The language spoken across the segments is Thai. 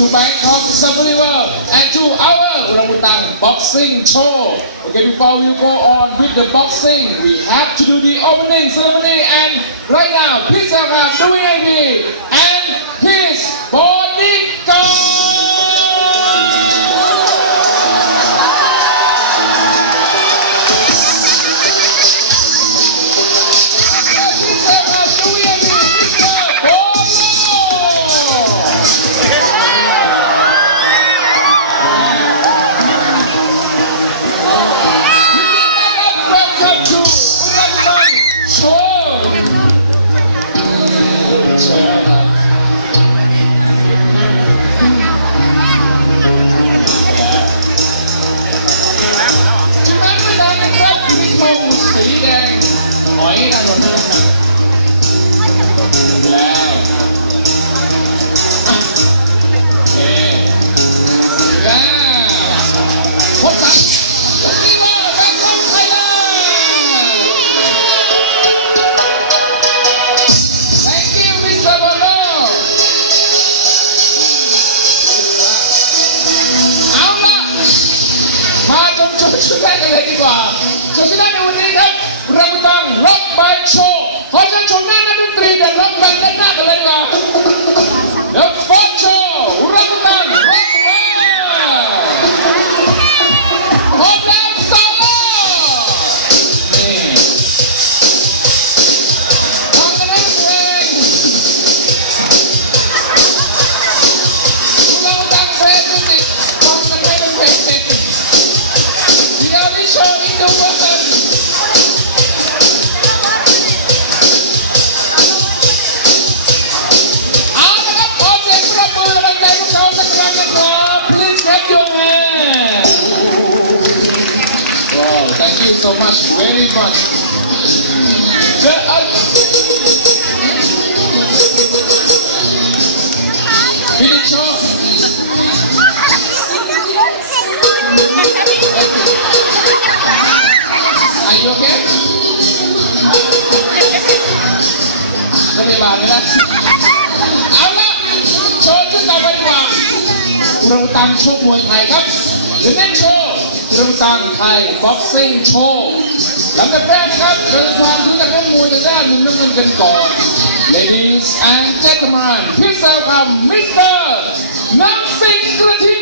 to Bangkok Symphony World and to our orangutan boxing show. Okay, before we go on with the boxing, we have to do the opening ceremony and right now, please welcome the VIP and his bodyguard. much, very much. Say, I... Finish off. Are you okay? Cho chúng ta vẫn vào. Râu tăng chúc mùi thầy gấp. Dừng đến. เครื่องตั้งไทยบ็อกซิ่งโชว์ลำดับแรกครับเดินทางผู้จัดนักมวยทางด้านมุมน้ำเงินกันก่อน Ladies and gentlemen, please welcome Mr. Napsing Gratia.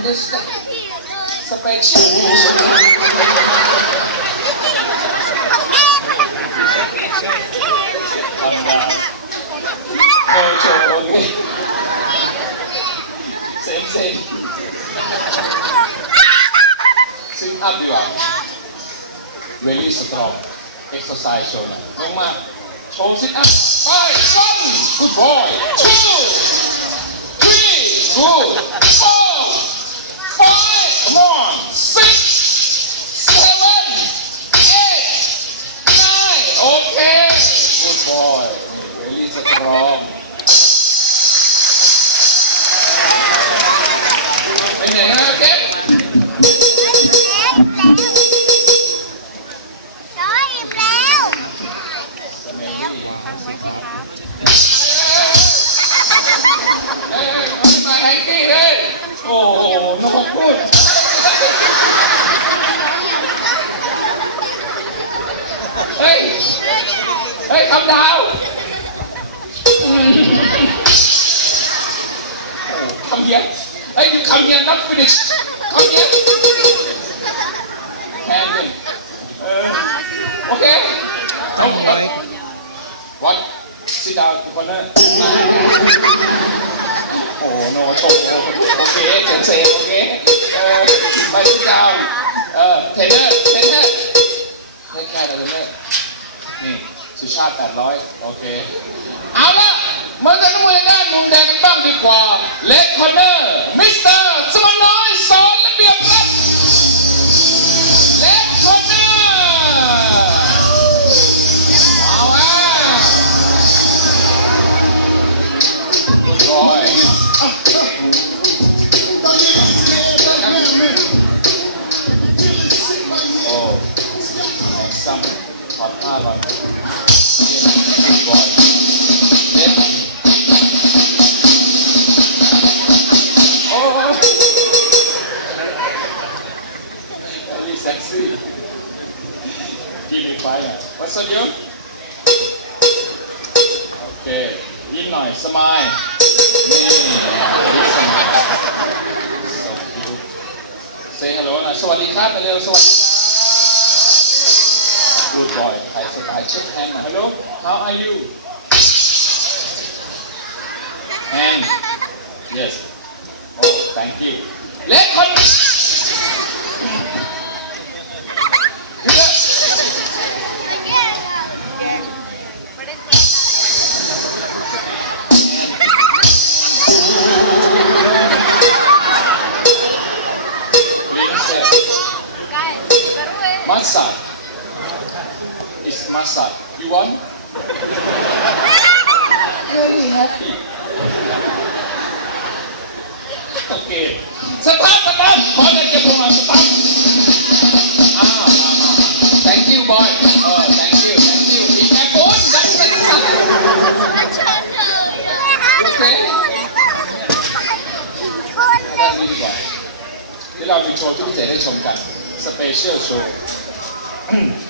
This sa, sa only. Same, same. Sit up. Release the drop. Exercise shoulder. Come on. show sit up. Five, one, good boy. Two, three, good. พูด เฮ้ย เฮ้ยคำดาวคำเยียเฮ้ยูคำเยียนับฟินิชคำเยียแทนหนึ่งโอเคเอาวัดซีดาวคนนั้น โอ้โนโชโอเคเฉยๆโอเคำถอดผ้าก่อนบอยเด็ดโอ้ very sexy ยิ้มอีกไปอะ What's on you โอเคยิ้มหน่อยสมายนี่สมาย so cute say hello หน่อยสวัสดีครับไปเร็วสวัสดีครับ Good boy ใครสไตล์เช็คแฮนด์หน่อย Hello how are you hand yes oh thank you เล็กค นคือ princess massage is massage you want very happy โอเคสตาร์ทสตาร์ทขอเงินเก็บลงมาสตาร์ทอ้าวมามา thank you boy เออ thank you thank you อีกแค่โอนได้เป็นสัตว์ด้านนี้ดีกว่าที่เรามีโชว์ที่พิเศษให้ชมกัน special show The Magic Show โอเคอ่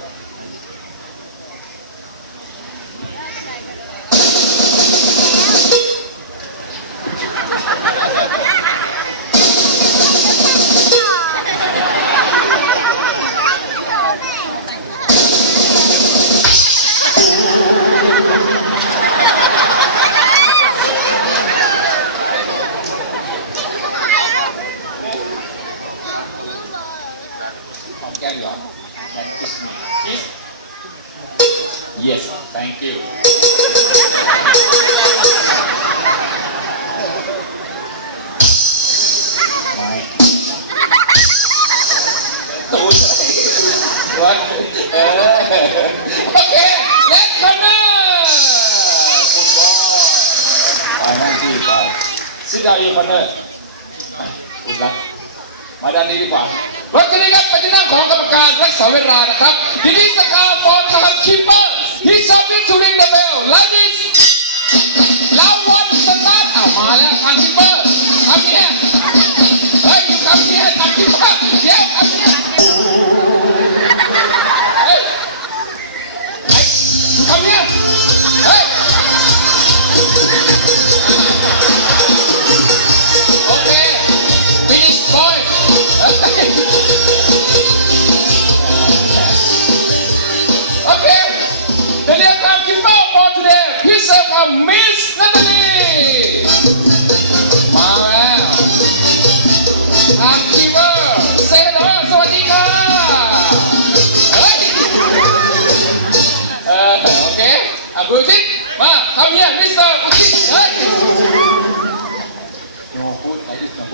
เออโอเค let's corner good boy ไปนั่งที่ไป sit down your corner อะคุณรักมาด้านนี้ดีกว่าวัคดีครับไปที่นั่งของกรรมการรักษาเวลานะครับทีนี้สกาฟอร์ทางคิปเปอร์ฮิซับบิทูริงเดเบลไลดิสลาววันสตาร์ทอ้าวมาแล้วทางคิปเปอร์ทำเนี่ยเฮ้ยอยู่คำนี้ทางคิปเปอร์เดี๋ยวคำนี้เ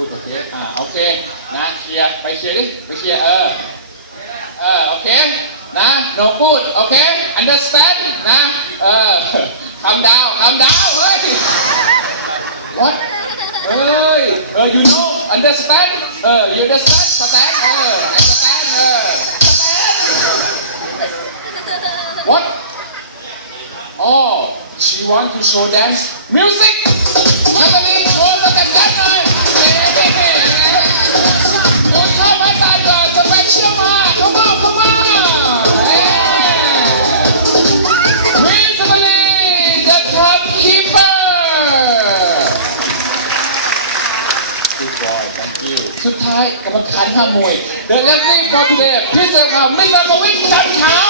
ดโอเคอ่าโอเคนะเคลียร์ไปเคลียร์ดิไปเคลียร์เออเออโอเคนะโนพูดโอเค understand นะเออคำดาวคำดาวเฮ้ย what เฮ้ยเออ you know understand เออ you understand stand เออ understand เออ stand what oh she want to show dance music นักเรียนโชว์สเต็ปแดนซ์หน่อยเฮ้คุณเข้าไปตายก่อนสเปเชียลมา come on come on เฮ้วิสเบลี the top keeper good boy thank you สุดท้ายกรรมการห้ามมวย the referee for today พี่เสือขาวมิสเตอร์ประวิทย์จันทร์ขาว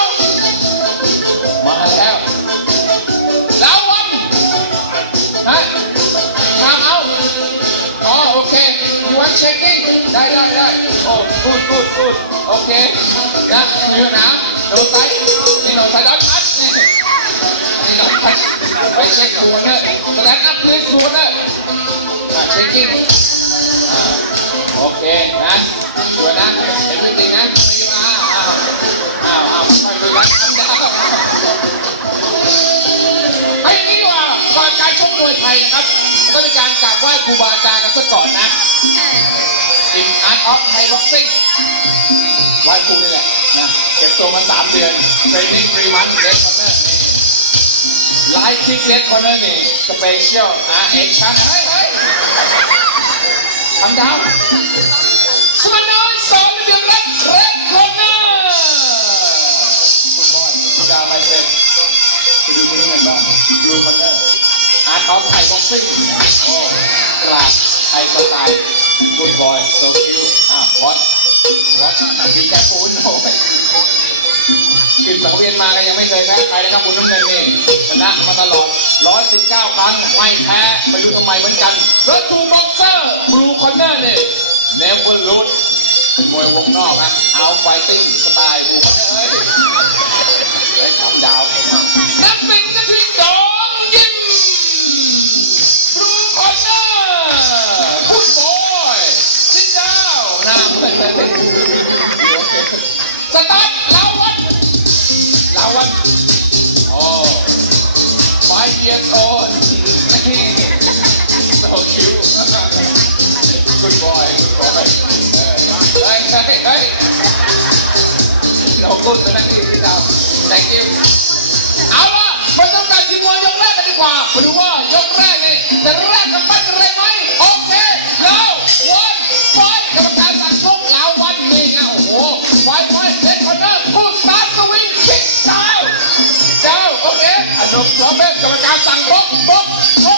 ได้ได้ได้โอ้พูดพูดพูดโอเคนะมีปัญหาโดนไซส์นี่เราใส่ดับพัดนี่ดับพัดไปเช็คตัวเนอะแลนด์อัพพื้นตัวเนอะเช็คกิ้งโอเคนะตัวนะเป็นจริธีนะไม่มาอ้าวอ้าวอ้าวไปดูกันทำดาวไอ้นี่ว่าก่อนการชกมวยไทยนะครับ ก็มีการกราบไหว้ครูบาอาจารย์กันซะก่อนนะ ออฟไทยบ็อกซิ่งวายครูนี่แหละนะเก็บตัวมาสามเดือนเทรนนิ่งฟรีมันเลสคอนเนอร์นี่ไลท์คิกเลสคอนเนอร์นี่สเปเชียลอาร์เอ็กชั่นเฮ้ยเฮ้ยทำถามสมานอนสองเดือนแรกเรสคอนเนอร์คุณบอยคุณดาวไมเฟรนไปดูคุณเงินบ้างดูคอนเนอร์อาร์ตออฟไทยบ็อกซิ่งโอ้กลาดไอสไตล์ บุญบอยโซคิวอะวอตวอตกินแค่ฟูนโอ้ยกินสังเวียนมากันยังไม่เคยแพ้ใครนะครับคุณน้ำเงินเองชนะมาตลอด 119 ครั้งไม่แพ้ไม่รู้ทำไมเหมือนกันรถทูบ็อกเซอร์บลูคอนเนอร์เนี่ยเนมบอลลูดมวยวงนอกนะเอาไฟติ้งสไตล์บูคอนเนอร์ย มาเริ่มการทีมวยยกแรกกันดีกว่ามาดูว่ายกแรกนี่จะแรกกับปั้นกันเลยไหมโอเคแล้ววันไฟกรรมการสั่งชกลาวันนี่นะโอ้โหไฟไฟเด็กคนเดิมพูดตามสวิงคิกดาวดาวโอเคอนุกล้อมเป็นกรรมการสั่งบล็อกบล็อกชก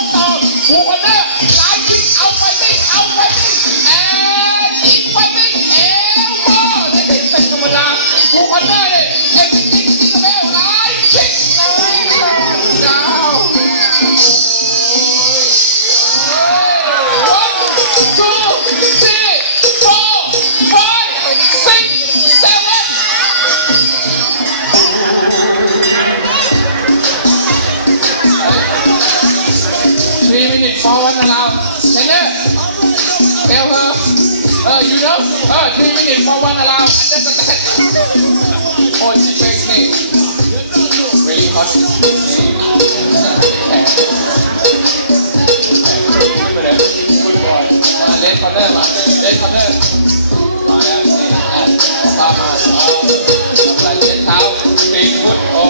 บอลวันนะครับเทนเนอร์เทลเฮอร์เออยูโน่เออทีมินิทบอลวันนะครับอันเดอร์สแตทโอ้ชิเปกนี่เวลี่ฮอตเลนคอนเนอร์มาเลนคอนเนอมาแล้วนี่อะตามมาทำอะไเท้าตีฟุตโอ้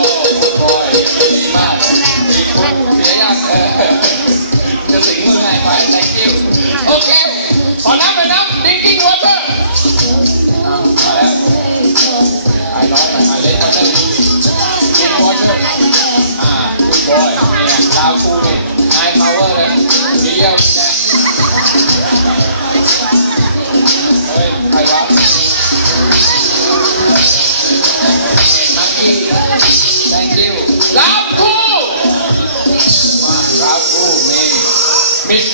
ยดีมากตีฟุตเสียยาก จะสิงเมืองไทยไป thank you โอเค ขอน้ำไปน้ำ drinking water อ้แล้วไอ้น้องไอ้เล็กทำได้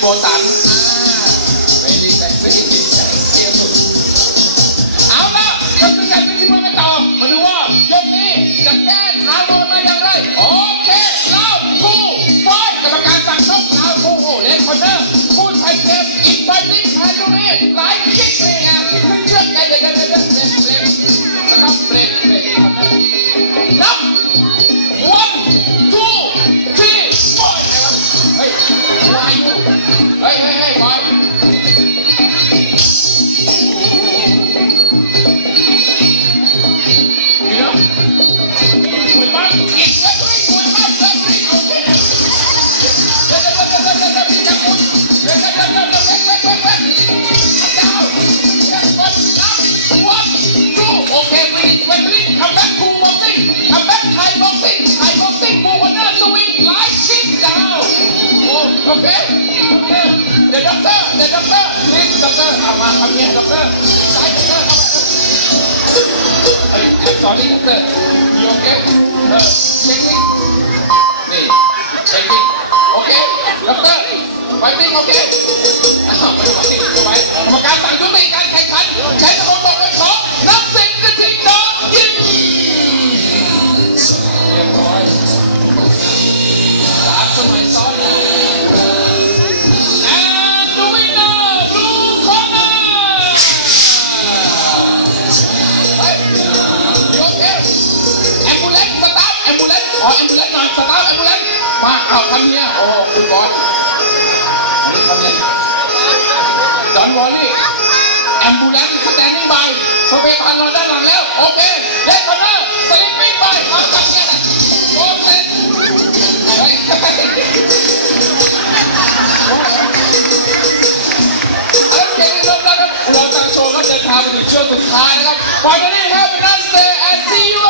我打 เอามาทำเงี้ย doctor ซ้าย doctor เอามาเฮ้ย I'm sorry doctor you okay เออเช็คนี่นี่เช็คนี่โอเคดรไปติ้งโอเคอ้าวไม่ไหวไม่ไหวกรรมการสั่งยุติการแข่งขันใช้สมองบอกเลยขอนักสิงกระทิงดอกยิง มาเอาทำเนี้ยโอ้คุณบอสอันนี้ทำเนี้ยดอนวอลลี่แอมบูเลนสแตนดิ้งบายสเปรย์พันราด้านหลังแล้ว โอเคเล่นคนเนอร์สลิปปิ้งไปเอาทำเนี้ยแหละโอเคเฮ้ยแล้วเกมที่จบแล้วครับเราจะโชว์ก็เดินทางไปถึงช่วงสุดท้ายนะครับ Finally have a nice day and see you